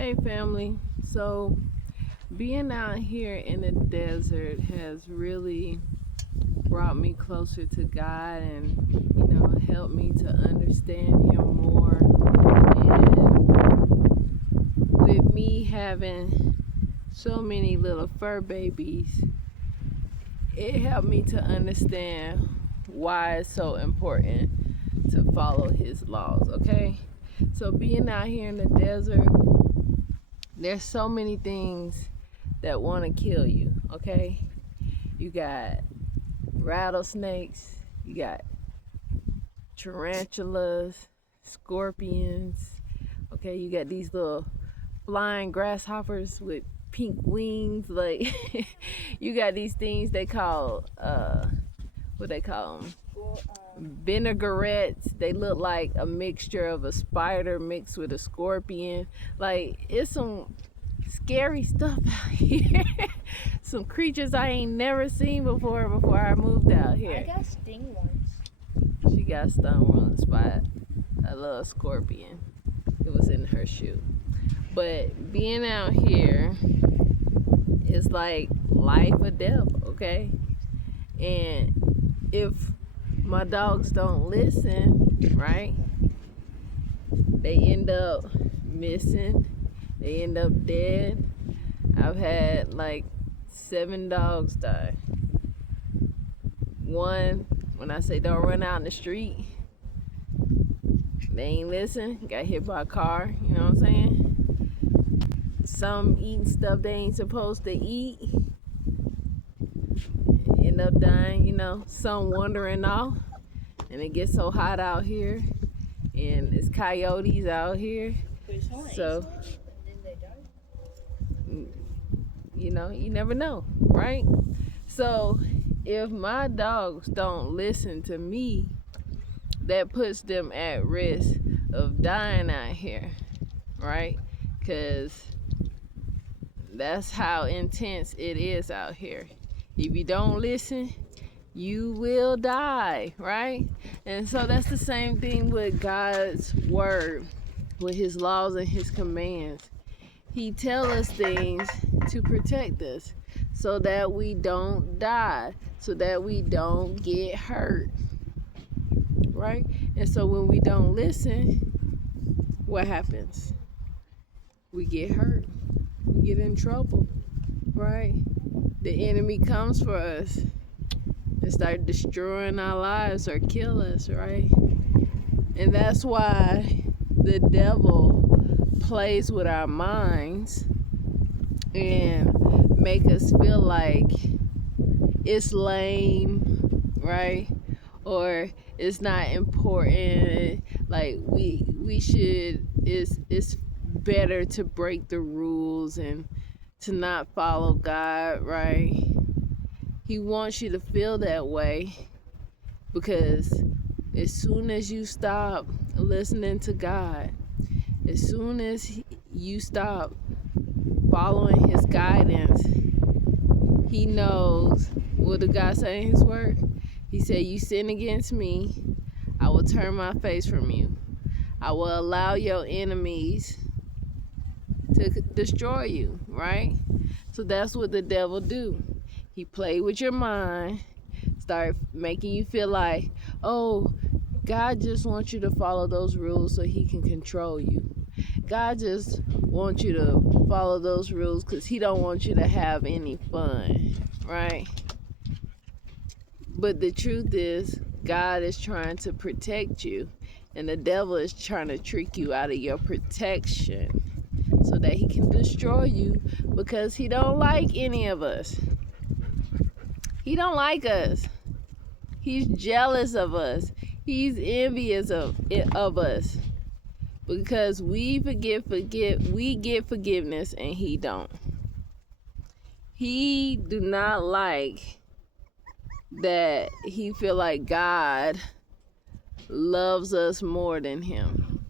Hey family. So being out here in the desert has really brought me closer to God and helped me to understand him more. And with me having so many little fur babies, it helped me to understand why it's so important to follow his laws, okay? So being out here in the desert, there's so many things that want to kill you, okay? You got rattlesnakes, you got tarantulas, scorpions, okay? You got these little flying grasshoppers with pink wings, like you got these things they call what they call them, vinaigrettes. They look like a mixture of a spider mixed with a scorpion. Like, it's some scary stuff out here. Some creatures I ain't never seen before I moved out here. I got stung once. She got stung once by a little scorpion. It was in her shoe. But being out here is like life or death, okay? And if my dogs don't listen, right, they end up missing, they end up dead. I've had like 7 dogs die. One, when I say don't run out in the street, they ain't listen, got hit by a car, you know what I'm saying? Some eating stuff they ain't supposed to eat, end up dying, some wandering off. And it gets so hot out here, and it's coyotes out here. So, you never know, right? So, if my dogs don't listen to me, that puts them at risk of dying out here, right? Because that's how intense it is out here. If you don't listen, you will die, right? And so that's the same thing with God's word, with his laws and his commands. He tells us things to protect us so that we don't die, so that we don't get hurt, right? And so when we don't listen, what happens? We get hurt, we get in trouble, right? The enemy comes for us and start destroying our lives or kill us, right? And that's why the devil plays with our minds and make us feel like it's lame, right? Or it's not important. Like we should, it's better to break the rules and to not follow God, right? He wants you to feel that way because as soon as you stop listening to God, as soon as you stop following his guidance, he knows what did God say in his word? He said, you sin against me, I will turn my face from you. I will allow your enemies to destroy you, right? So that's what the devil do. He play with your mind, start making you feel like, oh, God just wants you to follow those rules so he can control you. God just wants you to follow those rules because he don't want you to have any fun, right? But the truth is, God is trying to protect you, and the devil is trying to trick you out of your protection so that he can destroy you because he don't like any of us. He don't like us. He's jealous of us. He's envious of us because we get forgiveness and he don't. He do not like that he feel like God loves us more than him.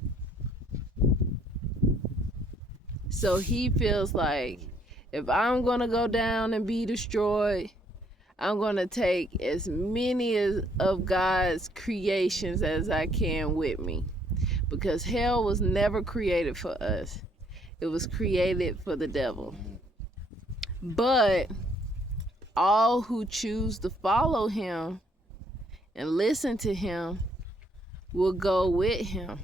So he feels like if I'm going to go down and be destroyed, I'm going to take as many of God's creations as I can with me. Because hell was never created for us. It was created for the devil. But all who choose to follow him and listen to him will go with him.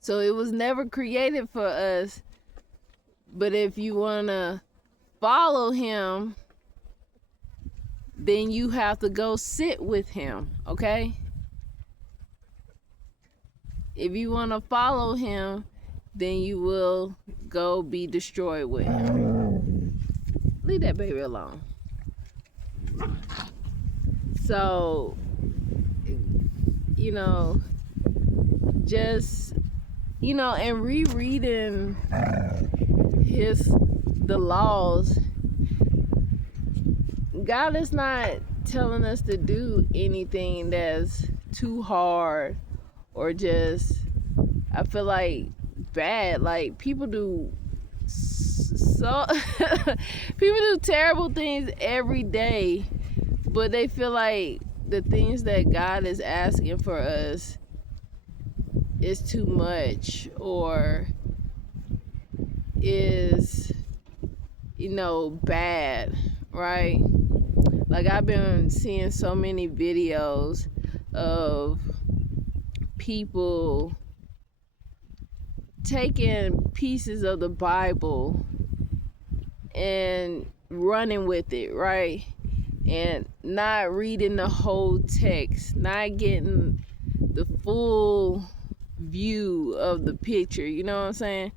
So it was never created for us. But if you want to follow him, then you have to go sit with him, okay? If you want to follow him, then you will go be destroyed with him. Leave that baby alone. So, just, and rereading the laws, God is not telling us to do anything that's too hard or just, I feel like, bad. Like, people do people do terrible things every day, but they feel like the things that God is asking for us is too much, or is, bad, right? Like, I've been seeing so many videos of people taking pieces of the Bible and running with it, right? And not reading the whole text, not getting the full view of the picture, you know what I'm saying?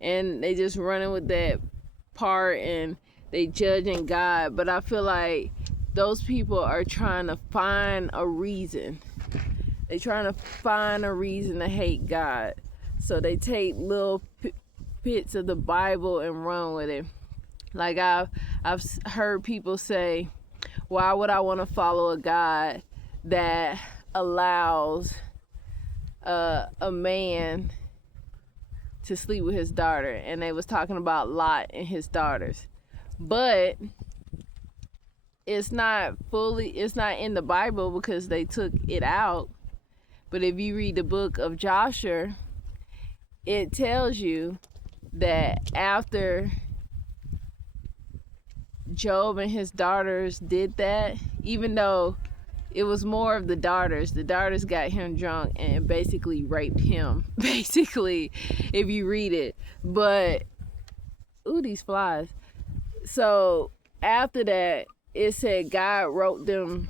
And they just running with that part and they judging God. But I feel like those people are trying to find a reason. They're trying to find a reason to hate God. So they take little bits of the Bible and run with it. Like, I've heard people say, why would I want to follow a God that allows a man to sleep with his daughter? And they was talking about Lot and his daughters. But it's not in the Bible because they took it out. But if you read the book of Joshua, it tells you that after Job and his daughters did that, even though it was more of the daughters got him drunk and basically raped him, basically, if you read it. But, ooh, these flies. So after that, it said God wrote them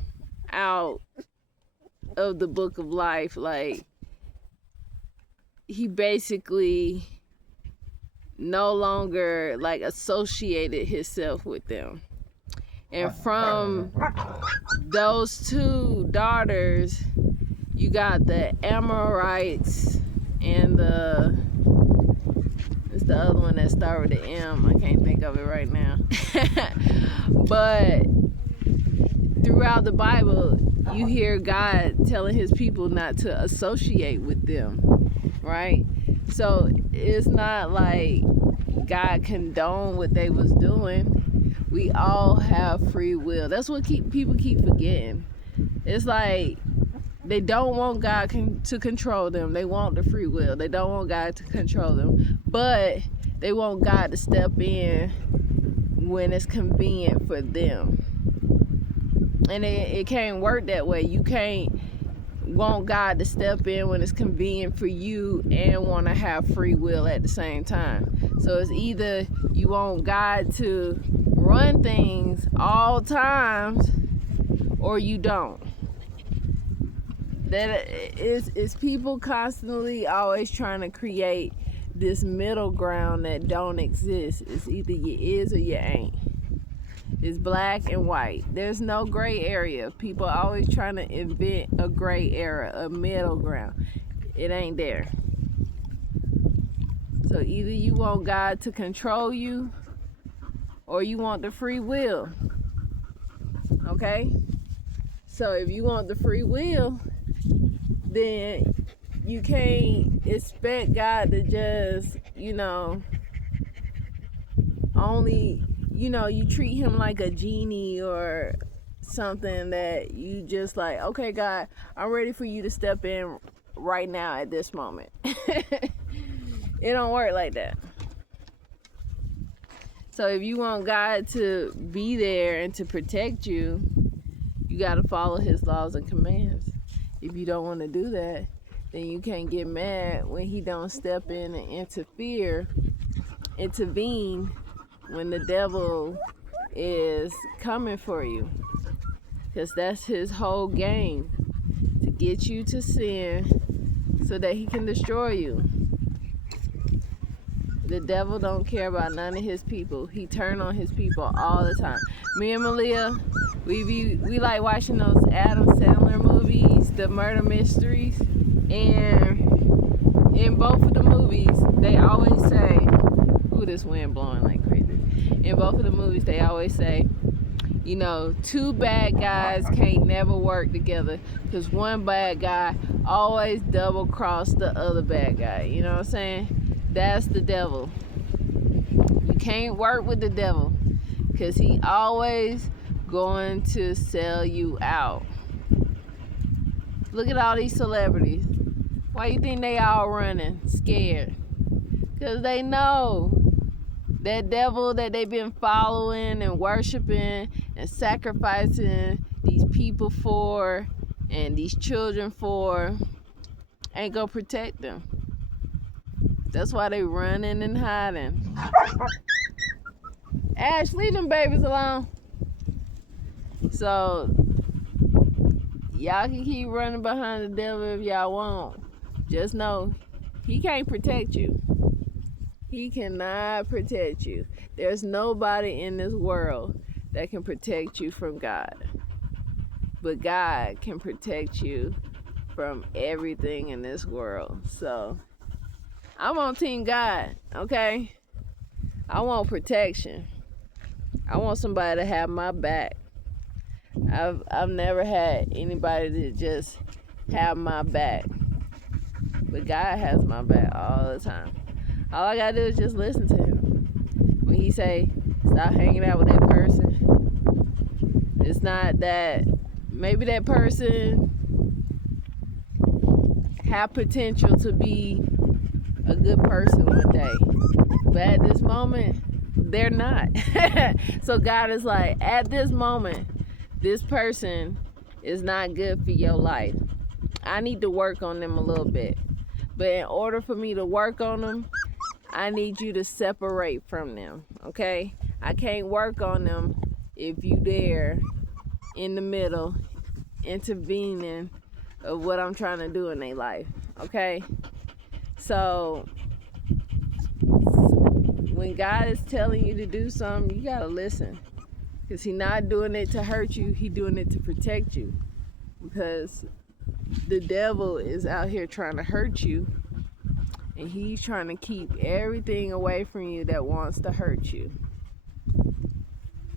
out of the book of life. Like, he basically no longer associated himself with them. And from those two daughters, you got the Amorites and it's the other one that started with the M. I can't think of it right now. But throughout the Bible, you hear God telling his people not to associate with them, right? So it's not like God condoned what they was doing. We all have free will. That's what people keep forgetting. It's like they don't want God to control them. They want the free will. They don't want God to control them. But they want God to step in when it's convenient for them. And it can't work that way. You can't want God to step in when it's convenient for you and want to have free will at the same time. So it's either you want God to run things all times or you don't. That is people constantly always trying to create this middle ground that don't exist. It's either you is or you ain't. It's black and white. There's no gray area. People are always trying to invent a gray area, a middle ground. It ain't there. So either you want God to control you or you want the free will. Okay? So if you want the free will, then you can't expect God to just, only, you treat him like a genie or something that you just like, okay, God, I'm ready for you to step in right now at this moment. It don't work like that. So if you want God to be there and to protect you, you got to follow his laws and commands. If you don't want to do that, then you can't get mad when he don't step in and intervene when the devil is coming for you. Because that's his whole game, to get you to sin so that he can destroy you. The devil don't care about none of his people. He turn on his people all the time. Me and Malia, we like watching those Adam Sandler movies, the murder mysteries, and in both of the movies, they always say, ooh, this wind blowing like crazy. In both of the movies, they always say, you know, two bad guys can't never work together because one bad guy always double cross the other bad guy. You know what I'm saying? That's the devil. You can't work with the devil because he always going to sell you out. Look at all these celebrities. Why you think they all running scared? Because they know that devil that they've been following and worshiping and sacrificing these people for and these children for ain't gonna protect them. That's why they running and hiding. Ash, leave them babies alone. So y'all can keep running behind the devil if y'all want. Just know he can't protect you. He cannot protect you. There's nobody in this world that can protect you from God. But God can protect you from everything in this world. So I'm on Team God, okay? I want protection. I want somebody to have my back. I've never had anybody to just have my back. But God has my back all the time. All I gotta do is just listen to him. When he say, stop hanging out with that person, it's not that maybe that person have potential to be a good person one day, but at this moment they're not. So God is like, at this moment this person is not good for your life. I need to work on them a little bit, but in order for me to work on them, I need you to separate from them, okay? I can't work on them if you there in the middle intervening of what I'm trying to do in their life, okay? So when God is telling you to do something, you gotta listen, because he's not doing it to hurt you, he's doing it to protect you, because the devil is out here trying to hurt you, and he's trying to keep everything away from you that wants to hurt you.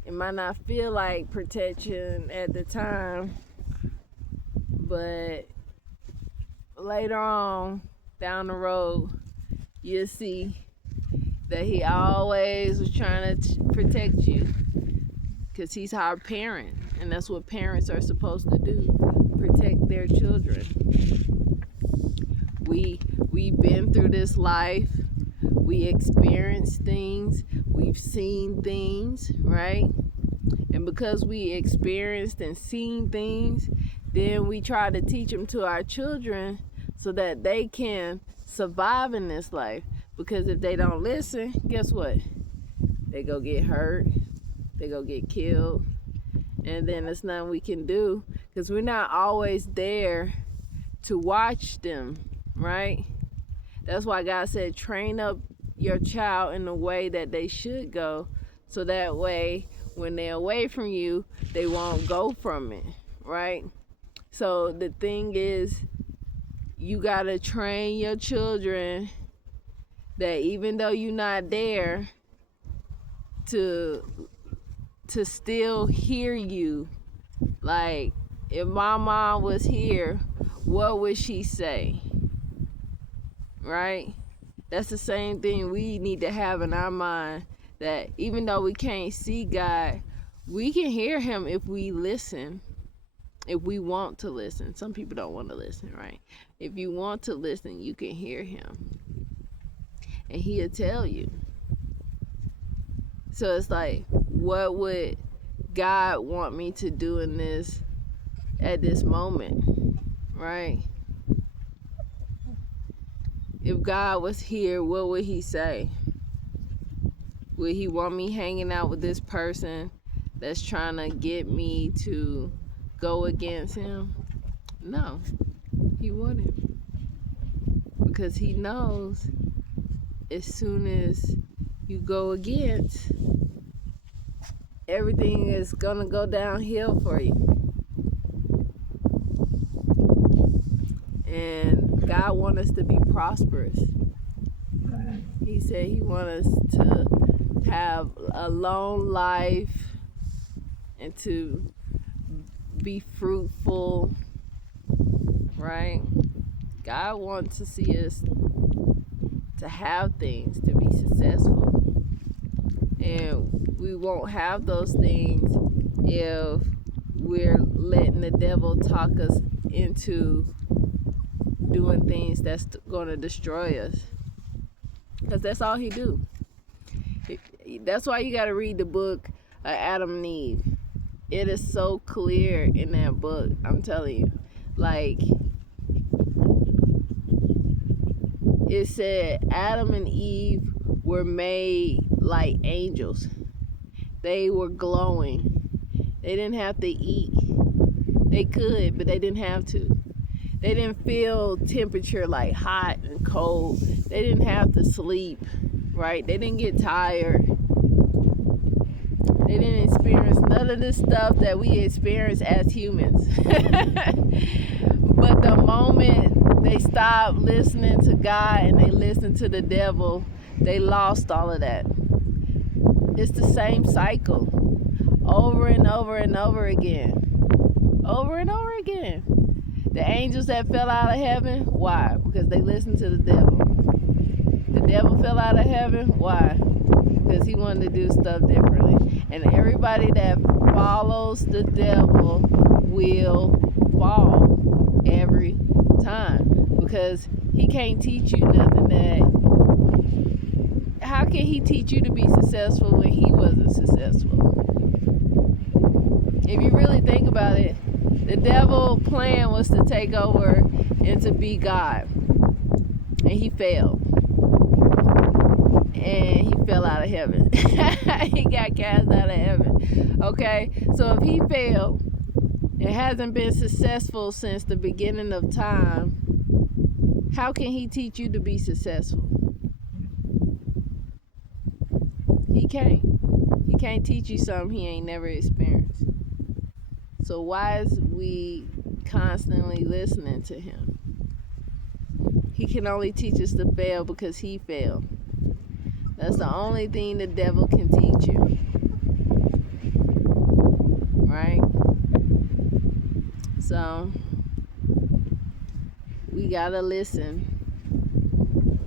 It might not feel like protection at the time, but later on down the road, you'll see that he always was trying to protect you, because he's our parent, and that's what parents are supposed to do, protect their children. We've been through this life, we experienced things, we've seen things, right? And because we experienced and seen things, then we try to teach them to our children so that they can survive in this life. Because if they don't listen, guess what? They go get hurt, they go get killed, and then there's nothing we can do, because we're not always there to watch them, right? That's why God said, train up your child in the way that they should go, so that way when they're away from you, they won't go from it, right? So the thing is, you gotta train your children that even though you're not there, to still hear you. Like, if my mom was here, what would she say? Right? That's the same thing we need to have in our mind, that even though we can't see God, we can hear him if we listen, if we want to listen. Some people don't want to listen, right? If you want to listen, you can hear him. and he'll tell you. So it's like, what would God want me to do in this at this moment, right? If God was here, what would he say? Would he want me hanging out with this person that's trying to get me to go against him? No, he wouldn't. Because he knows as soon as you go against, everything is going to go downhill for you. And God wants us to be prosperous. He said he wants us to have a long life and to be fruitful, right? God wants to see us to have things, to be successful. And we won't have those things if we're letting the devil talk us into doing things that's going to destroy us. Because that's all he do. That's why you got to read the book of Adam and Eve. It is so clear in that book, I'm telling you. Like, it said Adam and Eve were made like angels. They were glowing. They didn't have to eat. They could, but they didn't have to. They didn't feel temperature like hot and cold. They didn't have to sleep, right? They didn't get tired. They didn't experience none of this stuff that we experience as humans. But the moment they stopped listening to God and they listened to the devil, they lost all of that. It's the same cycle over and over and over again. Over and over again. The angels that fell out of heaven, why? Because they listened to the devil. The devil fell out of heaven, why? Because he wanted to do stuff differently. And everybody that follows the devil will fall every time. Because he can't teach you nothing that... How can he teach you to be successful when he wasn't successful? If you really think about it, the devil's plan was to take over and to be God. And he failed. And he fell out of heaven. He got cast out of heaven. Okay? So if he failed and hasn't been successful since the beginning of time, how can he teach you to be successful? He can't. He can't teach you something he ain't never experienced. So why is we constantly listening to him? He can only teach us to fail because he failed. That's the only thing the devil can teach you. Right? So, we gotta listen.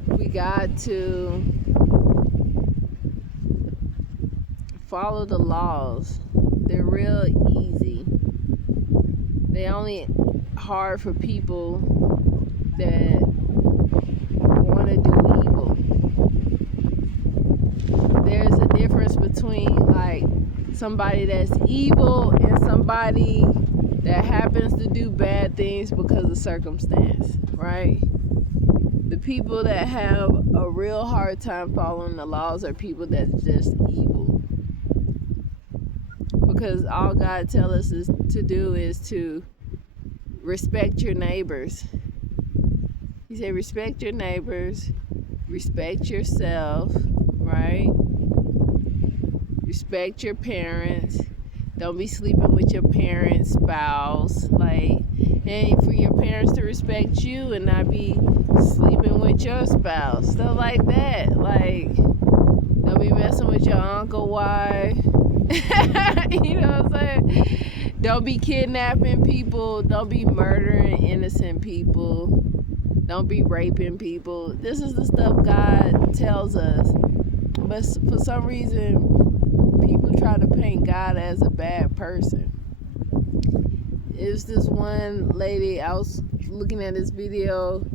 We got to follow the laws. They're real easy. They only hard for people that want to do evil. There's a difference between like somebody that's evil and somebody that happens to do bad things because of circumstance, right? The people that have a real hard time following the laws are people that's just evil. Because all God tells us is to do is to respect your neighbors. He said respect your neighbors, respect yourself, right? Respect your parents. Don't be sleeping with your parents' spouse. Like, and for your parents to respect you and not be sleeping with your spouse. Stuff like that. Like, don't be messing with your uncle wife. You know what I'm saying? Don't be kidnapping people. Don't be murdering innocent people. Don't be raping people. This is the stuff God tells us. But for some reason, people try to paint God as a bad person. It's this one lady, I was looking at this video.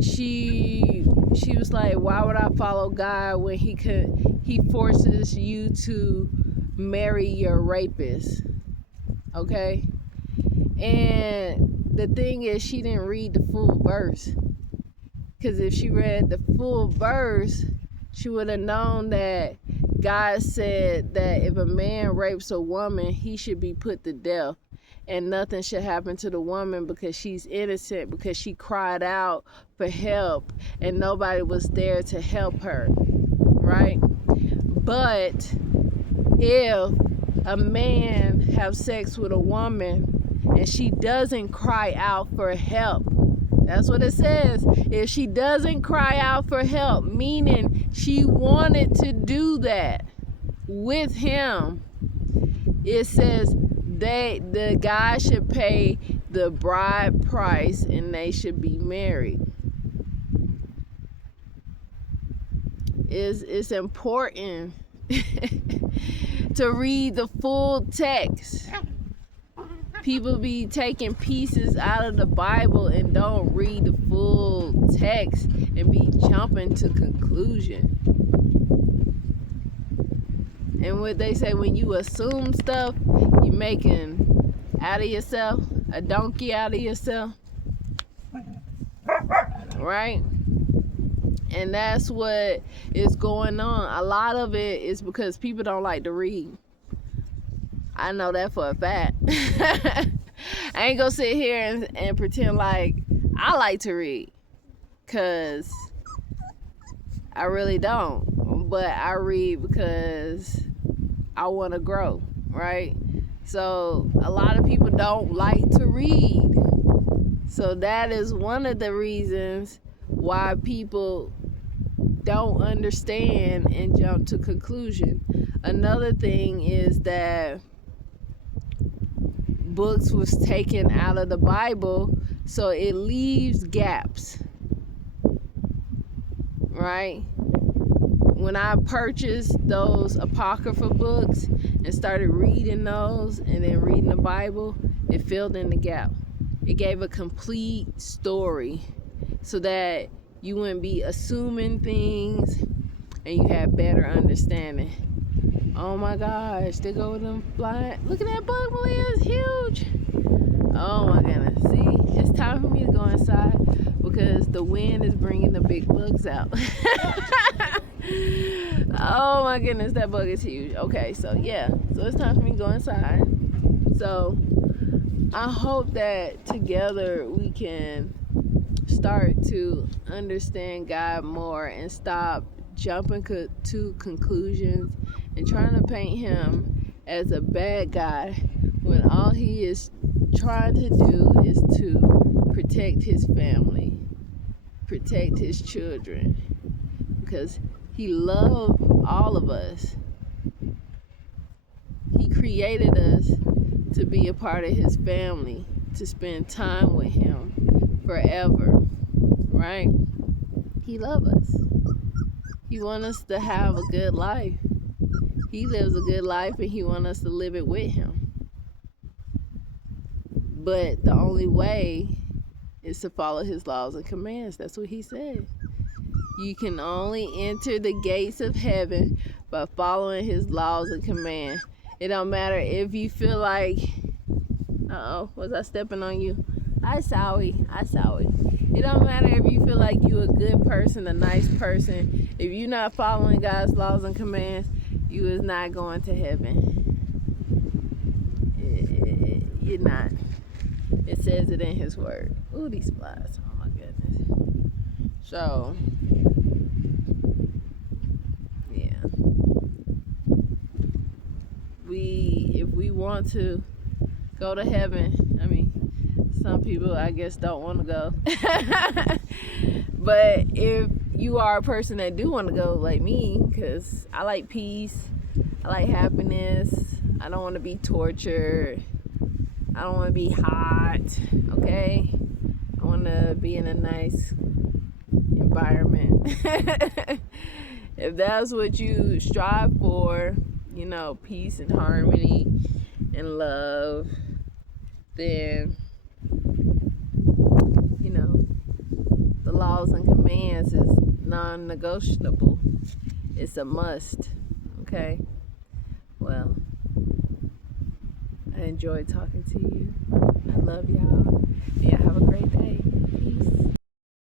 She she was like, why would I follow God when he forces you to marry your rapist? Okay? And the thing is, she didn't read the full verse. Because if she read the full verse, she would have known that God said that if a man rapes a woman, he should be put to death. And nothing should happen to the woman because she's innocent, because she cried out for help and nobody was there to help her, right? But if a man have sex with a woman and she doesn't cry out for help, that's what it says. If she doesn't cry out for help, meaning she wanted to do that with him, it says the guy should pay the bride price and they should be married. It's important to read the full text. People be taking pieces out of the Bible and don't read the full text and be jumping to conclusion. And what they say, when you assume stuff, you making out of yourself a donkey out of yourself, right? And that's what is going on. A lot of it is because people don't like to read. I know that for a fact. I ain't gonna sit here and pretend like I like to read, cause I really don't. But I read because I want to grow, right? So a lot of people don't like to read. So that is one of the reasons why people don't understand and jump to conclusion. Another thing is that books was taken out of the Bible, so it leaves gaps, right? When I purchased those apocryphal books and started reading those and then reading the Bible, it filled in the gap. It gave a complete story so that you wouldn't be assuming things and you have better understanding. Oh my gosh, there go them flying. Look at that bug, Malia, it's huge. Oh my goodness. See, it's time for me to go inside because the wind is bringing the big bugs out. Oh my goodness, that bug is huge. Okay, so yeah, so it's time for me to go inside. So I hope that together we can start to understand God more and stop jumping to conclusions and trying to paint him as a bad guy when all he is trying to do is to protect his family, protect his children, because he loved all of us. He created us to be a part of his family, to spend time with him forever, right? He loves us. He wants us to have a good life. He lives a good life and he wants us to live it with him. But the only way is to follow his laws and commands. That's what he said. You can only enter the gates of heaven by following his laws and commands. It don't matter if you feel like, was I stepping on you? I sorry. It don't matter if you feel like you a good person, a nice person. If you're not following God's laws and commands, you is not going to heaven. You're not. It says it in his word. Ooh, these flies. Oh my goodness. So, yeah. If we want to go to heaven, I mean, some people I guess don't want to go. But if you are a person that do want to go like me, because I like peace, I like happiness, I don't want to be tortured, I don't want to be hot, okay? I want to be in a nice environment. If that's what you strive for, you know, peace and harmony and love, then, you know, the laws and commands is non-negotiable. It's a must. Okay? Well, I enjoyed talking to you. I love y'all.